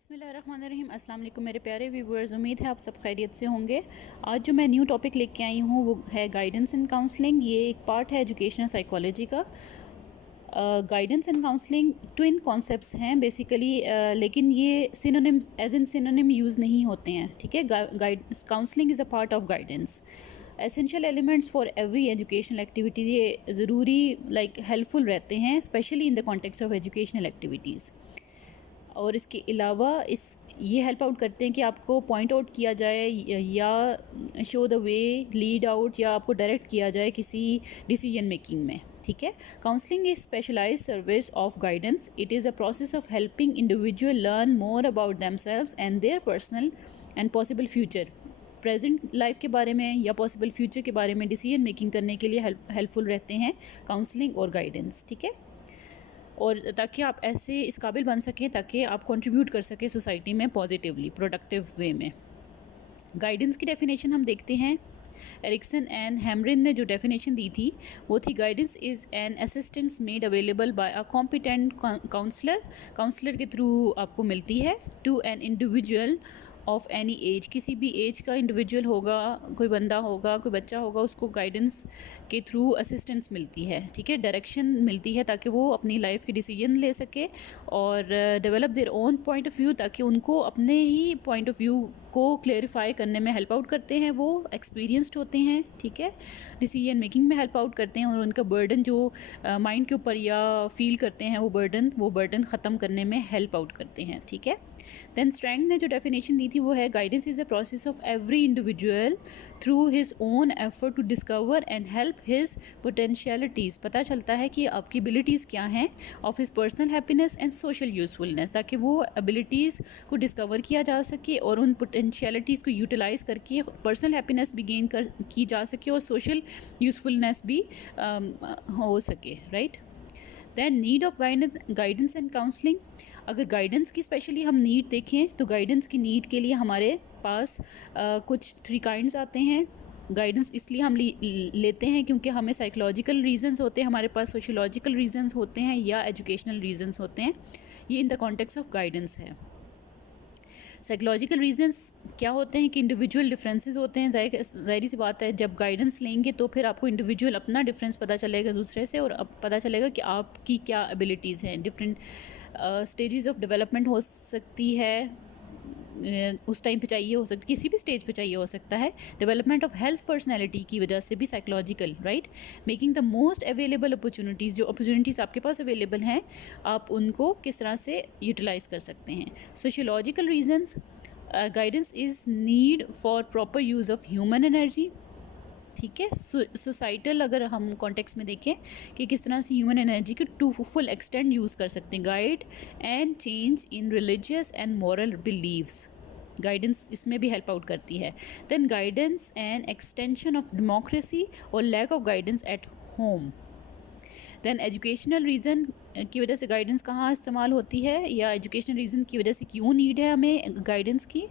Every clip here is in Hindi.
बिस्मिल्लाहिर्रहमानिर्रहीम। अस्सलाम वालेकुम मेरे प्यारे व्यूअर्स, उम्मीद है आप सब खैरियत से होंगे। आज जो मैं न्यू टॉपिक लेके आई हूँ वो है गाइडेंस एंड काउंसलिंग। ये एक पार्ट है एजुकेशनल साइकोलॉजी का। Guidance and counselling twin concepts हैं बेसिकली, लेकिन ये synonym as in synonym use नहीं होते हैं। ठीक है, counselling is a part of guidance. Essential elements for every educational activity, ये ज़रूरी हेल्पफुल रहते हैं specially in the context of educational activities. और इसके अलावा ये हेल्प आउट करते हैं कि आपको पॉइंट आउट किया जाए या show the way, lead out, या आपको डायरेक्ट किया जाए किसी डिसीजन मेकिंग में। ठीक है, counselling is specialised service of guidance. It is a process of helping individual learn more about themselves and their personal and possible future. Present life के बारे में या पॉसिबल फ्यूचर के बारे में डिसीजन मेकिंग करने के लिए हेल्पफुल रहते हैं काउंसलिंग और गाइडेंस। ठीक है, और ताकि आप ऐसे इस काबिल बन सकें ताकि आप कंट्रीब्यूट कर सकें सोसाइटी में पॉजिटिवली, प्रोडक्टिव वे में। गाइडेंस की डेफिनेशन हम देखते हैं। एरिक्सन एंड हैमरिन ने जो डेफिनेशन दी थी वो थी, guidance is an assistance made available by a competent counsellor के थ्रू आपको मिलती है to an individual of any age. किसी भी एज का इंडिविजुअल होगा, कोई बंदा होगा, कोई बच्चा होगा, उसको गाइडेंस के थ्रू असिस्टेंस मिलती है। ठीक है, डायरेक्शन मिलती है ताकि वो अपनी लाइफ के डिसीजन ले सके और develop their own point of view, ताकि उनको अपने ही पॉइंट ऑफ व्यू को क्लेरिफाई करने में हेल्प आउट करते हैं। वो एक्सपीरियंस्ड होते हैं। ठीक है, डिसीजन मेकिंग में हेल्प आउट करते हैं और उनका बर्डन जो माइंड के ऊपर या फील करते हैं वो बर्डन ख़त्म करने में हेल्प आउट करते हैं। ठीक है, देन स्ट्रैंग ने जो डेफिनेशन दी थी वो है, guidance is a process of every individual through his own effort to discover and help his potentialities. पता चलता है कि आपकी एबिलिटीज़ क्या हैं, of his personal happiness and social usefulness, ताकि वो एबिलिटीज़ को डिस्कवर किया जा सके और उन पोटेंशियलिटीज़ को यूटिलाइज़ करके पर्सनल हैप्पीनेस भी गेन की जा सके और सोशल यूजफुलनेस भी हो सके। Right, then need of guidance and counselling. अगर गाइडेंस की स्पेशली हम नीड देखें तो गाइडेंस की नीड के लिए हमारे पास कुछ 3 काइंड्स आते हैं। गाइडेंस इसलिए हम लेते हैं क्योंकि हमें साइकोलॉजिकल रीजंस होते हैं, हमारे पास सोशियोलॉजिकल रीजंस होते हैं या एजुकेशनल रीजंस होते हैं। ये इन द कॉन्टेक्स्ट ऑफ गाइडेंस है। साइकोलॉजिकल रीजंस क्या होते हैं कि इंडिविजुअल डिफरेंसेस होते हैं। ज़ाहिर सी बात है, जब गाइडेंस लेंगे तो फिर आपको इंडिविजुअल अपना डिफरेंस पता चलेगा दूसरे से, और अब पता चलेगा कि आपकी क्या एबिलिटीज़ हैं। डिफरेंट स्टेजेस ऑफ डेवलपमेंट हो सकती है, उस टाइम पे चाहिए हो सकती, किसी भी स्टेज पे चाहिए हो सकता है। डेवलपमेंट ऑफ हेल्थ पर्सनैलिटी की वजह से भी psychological, right, making the most available opportunities. जो अपॉर्चुनिटीज़ आपके पास अवेलेबल हैं आप उनको किस तरह से यूटिलाइज़ कर सकते हैं। Sociological reasons, guidance is need for proper use of human energy. ठीक है, सोसाइटल अगर हम कॉन्टेक्स्ट में देखें कि किस तरह से ह्यूमन एनर्जी की टू फुल एक्सटेंड यूज़ कर सकते हैं। Guide and change in religious and moral beliefs, guidance इसमें भी हेल्प आउट करती है। Then guidance and extension of democracy और lack of guidance at home. Then educational reason की वजह से गाइडेंस कहाँ इस्तेमाल होती है, या एजुकेशनल रीज़न की वजह से क्यों नीड है हमें गाइडेंस की,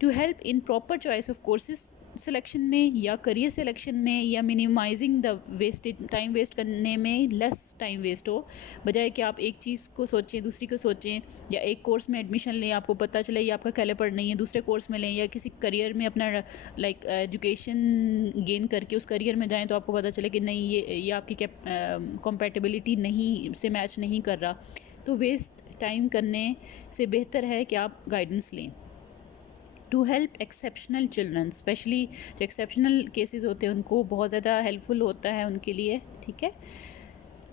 to help in proper choice of courses selection में या करियर सिलेक्शन में, या minimising the wastage, time waste करने में लेस टाइम वेस्ट हो, बजाय कि आप एक चीज़ को सोचें दूसरी को सोचें, या एक कोर्स में एडमिशन लें आपको पता चले ये आपका कैलिपर नहीं है, दूसरे कोर्स में लें, या किसी करियर में अपना एजुकेशन गेन करके उस करियर में जाएं तो आपको पता चले कि नहीं ये आपकी कॉम्पैटिबिलिटी नहीं से मैच नहीं कर रहा। तो वेस्ट टाइम करने से बेहतर है कि आप गाइडेंस लें। To help exceptional children, specially जो एक्सेप्शनल केसेस होते हैं उनको बहुत ज़्यादा हेल्पफुल होता है उनके लिए। ठीक है,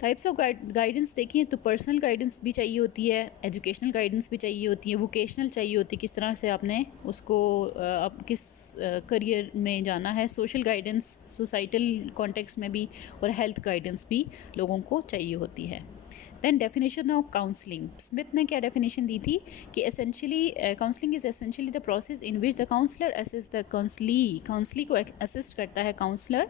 टाइप्स ऑफ गाइडेंस देखें तो पर्सनल गाइडेंस भी चाहिए होती है, एजुकेशनल गाइडेंस भी चाहिए होती है, वोकेशनल चाहिए होती है, किस तरह से आपने उसको अब किस करियर में जाना है। सोशल गाइडेंस सोसाइटल कॉन्टेक्स्ट में भी, और हेल्थ गाइडेंस भी लोगों को चाहिए होती है। Then definition of counselling, Smith ने क्या डेफिनेशन दी थी कि essentially counselling is essentially the process in which the counsellor assist the counselee को असिस्ट करता है counsellor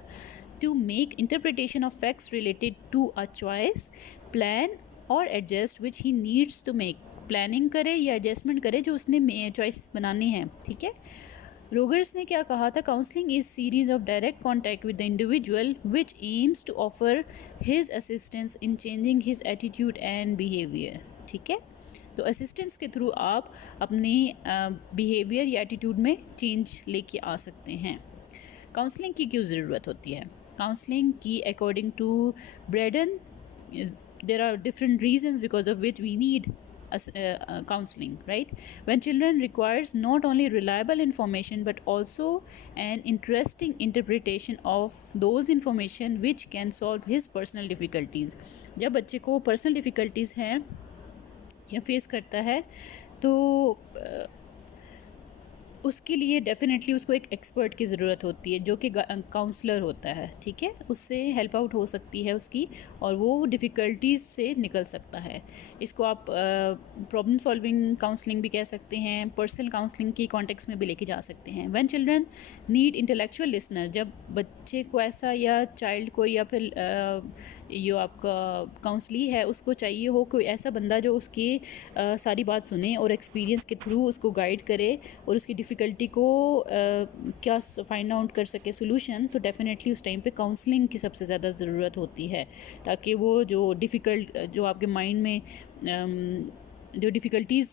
to make interpretation of facts related to a choice, plan और adjust which he needs to make. Planning करे या एडजस्टमेंट करे जो उसने चॉइस बनानी है। ठीक है, रोगर्स ने क्या कहा था, counselling is series of direct contact with the individual which aims to offer his assistance in changing his attitude and behaviour. ठीक है, तो असिस्टेंस के थ्रू आप अपने बिहेवियर या एटीट्यूड में चेंज लेके आ सकते हैं। काउंसलिंग की क्यों ज़रूरत होती है? काउंसलिंग की according to Braden there are different reasons because of which we need counseling, right? When children requires not only reliable information but also an interesting interpretation of those information which can solve his personal difficulties. जब बच्चे को personal difficulties हैं या फेस करता है तो उसके लिए डेफिनेटली उसको एक एक्सपर्ट की ज़रूरत होती है जो कि काउंसलर होता है, ठीक है। उससे हेल्प आउट हो सकती है उसकी और वो डिफ़िकल्टीज़ से निकल सकता है। इसको आप प्रॉब्लम सॉल्विंग काउंसलिंग भी कह सकते हैं, पर्सनल काउंसलिंग की कॉन्टेक्स्ट में भी लेके जा सकते हैं। When children need intellectual listener, जब बच्चे को ऐसा या चाइल्ड को या फिर जो आपका काउंसली है उसको चाहिए हो कोई ऐसा बंदा जो उसकी सारी बात सुने और एक्सपीरियंस के थ्रू उसको गाइड करे और उसकी डिफ़िकल्टी को क्या फाइंड आउट कर सके सोल्यूशन, तो डेफिनेटली उस टाइम पे काउंसलिंग की सबसे ज़्यादा ज़रूरत होती है ताकि वो जो डिफ़िकल्ट जो आपके माइंड में जो डिफ़िकल्टीज़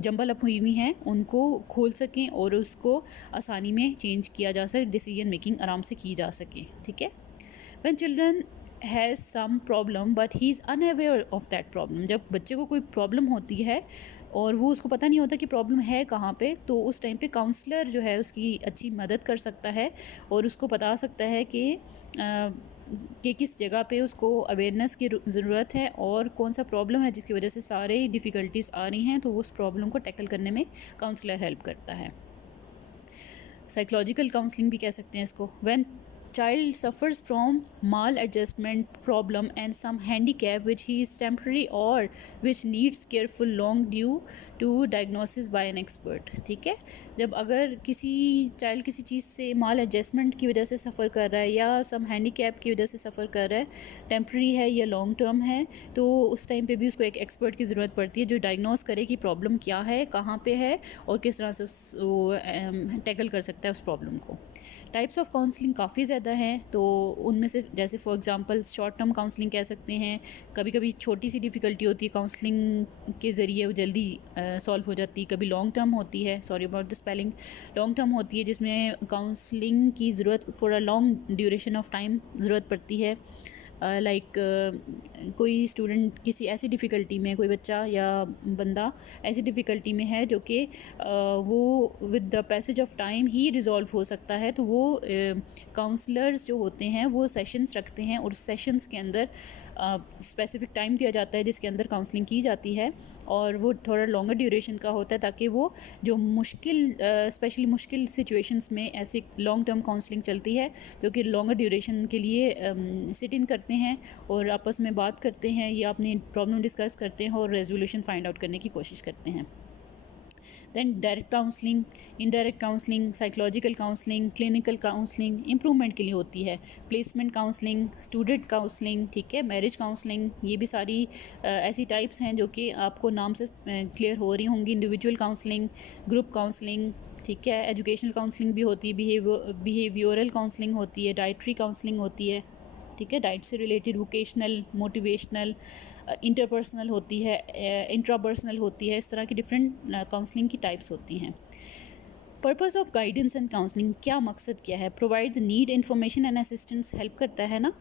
जंबल अप हुई हैं उनको खोल सकें और उसको आसानी में चेंज किया जा सके, डिसीजन मेकिंग आराम से की जा सके, ठीक है। When children has some problem but he is unaware of that problem, जब बच्चे को कोई प्रॉब्लम होती है और वो उसको पता नहीं होता कि प्रॉब्लम है कहाँ पे, तो उस टाइम पे काउंसलर जो है उसकी अच्छी मदद कर सकता है और उसको बता सकता है कि किस जगह पे उसको अवेयरनेस की ज़रूरत है और कौन सा प्रॉब्लम है जिसकी वजह से सारे डिफ़िकल्टीज़ आ रही हैं, तो उस प्रॉब्लम को टैकल करने में काउंसलर हेल्प करता है। साइकोलॉजिकल काउंसलिंग भी कह सकते हैं इसको। When child suffers from maladjustment problem and some handicap which he is temporary or which needs careful long due to diagnosis by an expert, ठीक है। जब अगर किसी चाइल्ड किसी चीज़ से माल एडजस्टमेंट की वजह से सफ़र कर रहा है या सम हैंडीकैप की वजह से सफ़र कर रहा है, टेम्प्रेरी है या लॉन्ग टर्म है, तो उस टाइम पे भी उसको एक एक्सपर्ट की ज़रूरत पड़ती है जो डायग्नोस करे कि प्रॉब्लम क्या है, कहाँ पे है और किस तरह से उस टैकल कर सकता है उस प्रॉब्लम को। टाइप्स ऑफ काउंसलिंग काफ़ी ज़्यादा हैं, तो उनमें से जैसे for example short term counselling कह सकते हैं। कभी कभी छोटी सी डिफ़िकल्टी होती है काउंसलिंग के ज़रिए वो जल्दी सॉल्व हो जाती है। कभी लॉन्ग टर्म होती है, sorry about the spelling, long term होती है जिसमें काउंसलिंग की ज़रूरत for a long duration of time ज़रूरत पड़ती है। कोई स्टूडेंट किसी ऐसी डिफ़िकल्टी में, कोई बच्चा या बंदा ऐसी डिफ़िकल्टी में है जो कि वो with the passage of time he resolve हो सकता है, तो वो काउंसलर्स जो होते हैं वो सेशंस रखते हैं और सेशंस के अंदर स्पेसिफिक टाइम दिया जाता है जिसके अंदर काउंसलिंग की जाती है और वो थोड़ा लॉन्गर ड्यूरेशन का होता है ताकि वो जो मुश्किल स्पेशली मुश्किल सिचुएशंस में ऐसी लॉन्ग टर्म काउंसलिंग चलती है जो कि लॉन्गर ड्यूरेशन के लिए सिट इन करते हैं और आपस में बात करते हैं या अपनी प्रॉब्लम डिस्कस करते हैं और रेजोल्यूशन फाइंड आउट करने की कोशिश करते हैं। Then direct counselling, indirect counselling, psychological counselling, clinical counselling improvement के लिए होती है, प्लेसमेंट काउंसलिंग, स्टूडेंट काउंसलिंग, ठीक है, मैरिज काउंसलिंग, ये भी सारी ऐसी टाइप्स हैं जो कि आपको नाम से क्लियर हो रही होंगी। इंडिविजुअल काउंसलिंग, ग्रुप काउंसलिंग, ठीक है, एजुकेशनल काउंसलिंग भी होती है, बिहेवियरल काउंसलिंग होती है, डाइटरी काउंसलिंग होती है, ठीक है, डाइट से रिलेटेड, वोकेशनल, मोटिवेशनल, इंटरपर्सनल होती है, इंट्रापर्सनल होती है। इस तरह की डिफरेंट काउंसलिंग की टाइप्स होती हैं। Purpose of guidance and counselling, क्या मकसद क्या है? Provide the need information and assistance, help करता है ना,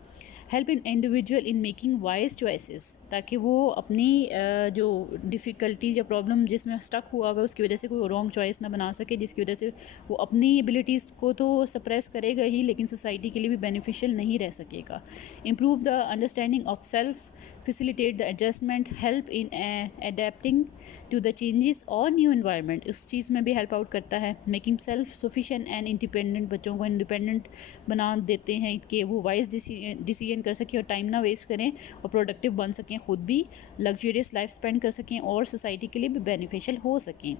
help in individual in making wise choices, ताकि वो अपनी जो डिफ़िकल्टीज या प्रॉब्लम जिसमें स्टक हुआ हुआ है उसकी वजह से कोई रॉन्ग चॉइस ना बना सके, जिसकी वजह से वो अपनी एबिलिटीज़ को तो सप्रेस करेगा ही लेकिन सोसाइटी के लिए भी बेनिफिशियल नहीं रह सकेगा। Improve the understanding of self, facilitate the adjustment, help in adapting to the changes और न्यू इन्वायरमेंट, उस चीज़ में भी हेल्प आउट करता है। Making self sufficient and independent, बच्चों को इंडिपेंडेंट बना देते हैं कि वो वाइज डिसीजन कर सकें और टाइम ना वेस्ट करें और प्रोडक्टिव बन सकें, खुद भी लग्जरियस लाइफ स्पेंड कर सकें और सोसाइटी के लिए भी बेनिफिशियल हो सकें।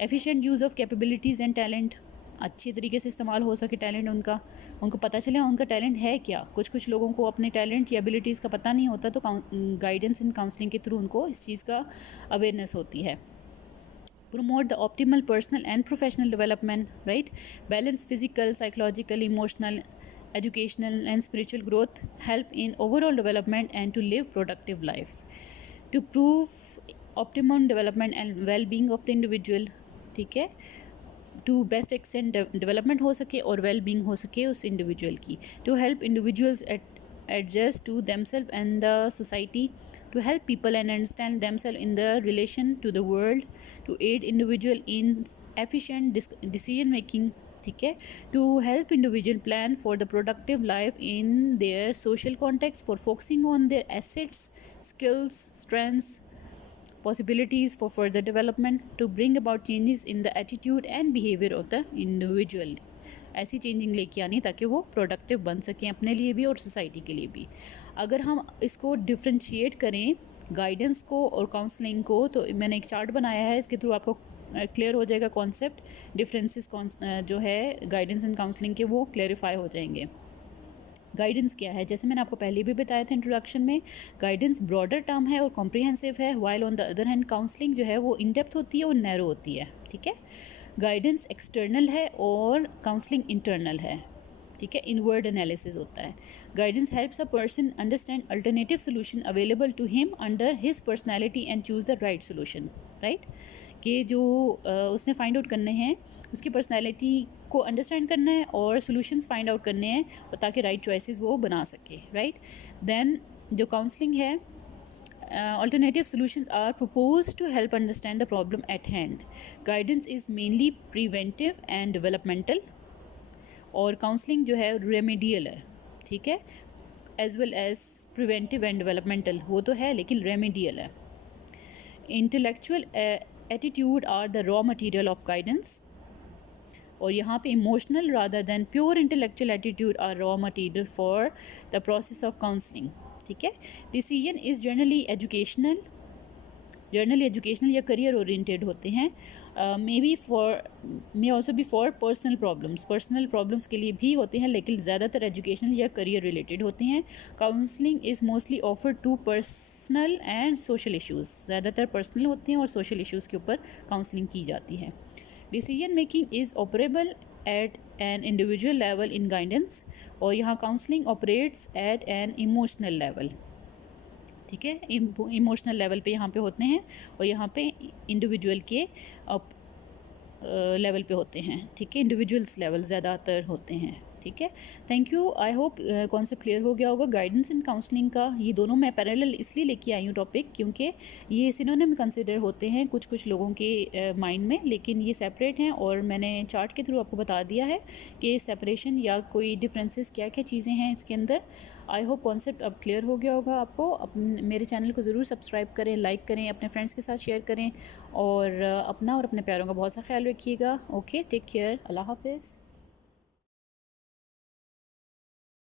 Efficient use of capabilities and talent, अच्छी तरीके से इस्तेमाल हो सके टैलेंट उनको पता चले उनका टैलेंट है क्या। कुछ लोगों को अपने टैलेंट या एबिलिटीज़ का पता नहीं होता, तो गाइडेंस एंड काउंसलिंग के थ्रू उनको इस चीज़ का अवेयरनेस होती है। Promote the optimal personal and professional development, right? Balance physical, psychological, emotional, educational and spiritual growth, help in overall development and to live productive life. To prove optimum development and well being of the individual, ठीक है, टू बेस्ट एक्सटेंट डेवलपमेंट हो सके और वेल बीइंग हो सके उस इंडिविजुअल की, to help individuals adjust to themselves and the society, to help people and understand themselves in the relation to the world, to aid individual in efficient decision making, ठीक है, to help individual plan for the productive life in their social context, for focusing on their assets, skills, strengths, possibilities for further development, to bring about changes in the attitude and behavior of the individual, ऐसी चेंजिंग लेके आनी ताकि वो प्रोडक्टिव बन सकें अपने लिए भी और सोसाइटी के लिए भी। अगर हम इसको डिफ्रेंशिएट करें गाइडेंस को और काउंसलिंग को, तो मैंने एक चार्ट बनाया है, इसके थ्रू आपको क्लियर हो जाएगा कॉन्सेप्ट, डिफरेंसेस जो है गाइडेंस एंड काउंसलिंग के वो क्लेरिफाई हो जाएंगे। गाइडेंस क्या है, जैसे मैंने आपको पहले भी बताया था इंट्रोडक्शन में, गाइडेंस ब्रॉडर टर्म है और कॉम्प्रिहेंसिव है, while on the other hand counselling जो है वो इन डेप्थ होती है और नैरो होती है, ठीक है। गाइडेंस एक्सटर्नल है और काउंसलिंग इंटरनल है, ठीक है, इनवर्ड एनालिसिस होता है। Guidance helps a person understand alternative solution available to him under his personality and choose the right solution, right, कि जो उसने फाइंड आउट करने हैं उसकी पर्सनैलिटी को अंडरस्टैंड करना है और सोल्यूशंस फाइंड आउट करने हैं ताकि राइट चॉइसेस वो बना सके, राइट। देन जो काउंसलिंग है, alternative solutions are proposed to help understand the problem at hand. Guidance is mainly preventive and developmental, और counseling जो है remedial है, ठीक है, as well as preventive and developmental, वो तो है लेकिन remedial है। Intellectual attitude are the raw material of guidance, और यहाँ पे emotional rather than pure intellectual attitude are raw material for the process of counseling, ठीक है। डिसीजन इज़ जनरली एजुकेशनल या करियर ओरिएंटेड होते हैं, may also be for personal problems के लिए भी होते हैं, लेकिन ज़्यादातर एजुकेशनल या करियर रिलेटेड होते हैं। Counselling is mostly offered to personal and social issues, ज़्यादातर पर्सनल होते हैं और सोशल इश्यूज़ के ऊपर काउंसलिंग की जाती है। Decision making is operable at an individual level in guidance, और यहाँ counselling operates at an emotional level, ठीक है, इमोशनल लेवल पे यहाँ पे होते हैं और यहाँ पे इंडिविजुअल के लेवल पे होते हैं, ठीक है, इंडिविजुअल्स लेवल ज़्यादातर होते हैं, ठीक है। Thank you, I hope concept clear हो गया होगा। गाइडेंस एंड काउंसलिंग का ये दोनों मैं पैरेलल इसलिए लेके आई हूँ टॉपिक क्योंकि ये सिनोनिम कंसिडर होते हैं कुछ लोगों के माइंड में, लेकिन ये सेपरेट हैं और मैंने चार्ट के थ्रू आपको बता दिया है कि सेपरेशन या कोई डिफरेंसेस क्या क्या चीज़ें हैं इसके अंदर। आई होप कॉन्सेप्ट अब क्लियर हो गया होगा आपको। मेरे चैनल को ज़रूर सब्सक्राइब करें, लाइक करें, अपने फ्रेंड्स के साथ शेयर करें और अपना और अपने प्यारों का बहुत सा ख्याल रखिएगा। ओके, टेक केयर, अल्लाह हाफिज़।